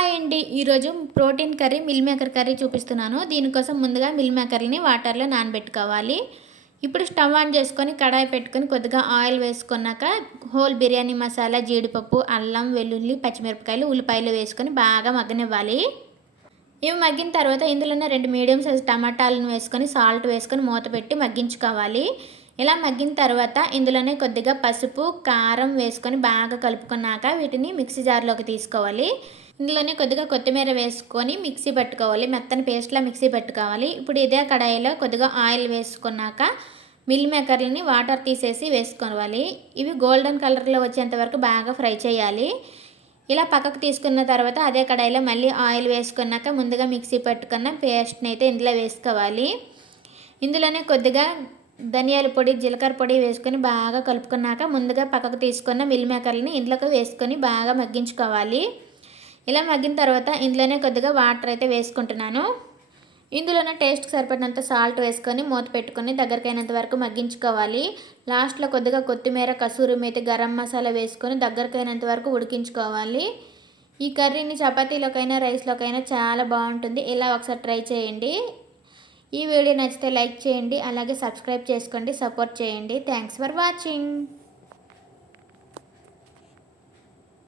Hi అండి. ఈరోజు protein curry meal maker curry చూపిస్తున్నాను. దీనికోసం ముందుగా మిల్ మేకర్‌ని వాటర్‌లో నానబెట్టుకోవాలి. ఇప్పుడు స్టవ్ ఆన్ చేసుకొని కడాయి పెట్టుకొని కొద్దిగా ఆయిల్ వేసుకున్నాక హోల్ బిర్యానీ మసాలా, జీడిపప్పు, అల్లం, వెల్లుల్లి, పచ్చిమిరపకాయలు, ఉల్లిపాయలు వేసుకొని బాగా మగ్గనివ్వాలి. ఇవి మగ్గిన తర్వాత ఇందులోనే 2 మీడియం సైజ్ టమాటాలను వేసుకొని సాల్ట్ వేసుకొని మూత పెట్టి మగ్గించుకోవాలి. ఇలా మగ్గిన తర్వాత ఇందులోనే కొద్దిగా పసుపు, కారం వేసుకొని బాగా కలుపుకున్నాక వీటిని మిక్సీ జార్‌లోకి తీసుకోవాలి. ఇందులోనే కొద్దిగా కొత్తిమీర వేసుకొని మిక్సీ పట్టుకోవాలి. మెత్తని పేస్ట్‌లా మిక్సీ పట్టుకోవాలి. ఇప్పుడు ఇదే కడాయిలో కొద్దిగా ఆయిల్ వేసుకున్నాక మిల్ మేకర్‌లని వాటర్ తీసేసి వేసుకోవాలి. ఇవి గోల్డెన్ కలర్‌లో వచ్చేంత వరకు బాగా ఫ్రై చేయాలి. ఇలా పక్కకు తీసుకున్న తర్వాత అదే కడాయిలో మళ్ళీ ఆయిల్ వేసుకున్నాక ముందుగా మిక్సీ పట్టుకున్న పేస్ట్‌ని అయితే ఇందులో వేసుకోవాలి. ఇందులోనే కొద్దిగా ధనియాల పొడి, జీలకర్ర పొడి వేసుకొని బాగా కలుపుకున్నాక ముందుగా పక్కకు తీసుకున్న మిల్ మేకర్‌లని ఇందులోకి వేసుకొని బాగా మగ్గించుకోవాలి. ఇలా మగ్గిన తర్వాత ఇందులోనే కొద్దిగా వాటర్ అయితే వేసుకుంటున్నాను. ఇందులోనే టేస్ట్‌కి సరిపడినంత సాల్ట్ వేసుకొని మూత పెట్టుకొని దగ్గరికైనంత వరకు మగ్గించుకోవాలి. లాస్ట్‌లో కొద్దిగా కొత్తిమీర, కసూరి మేతి, గరం మసాలా వేసుకొని దగ్గరికైనంత వరకు ఉడికించుకోవాలి. ఈ కర్రీని చపాతీలోకైనా, రైస్‌లోకైనా చాలా బాగుంటుంది. ఇలా ఒకసారి ట్రై చేయండి. ఈ వీడియో నచ్చితే లైక్ చేయండి. అలాగే సబ్స్క్రైబ్ చేసుకోండి. సపోర్ట్ చేయండి. Thanks for watching.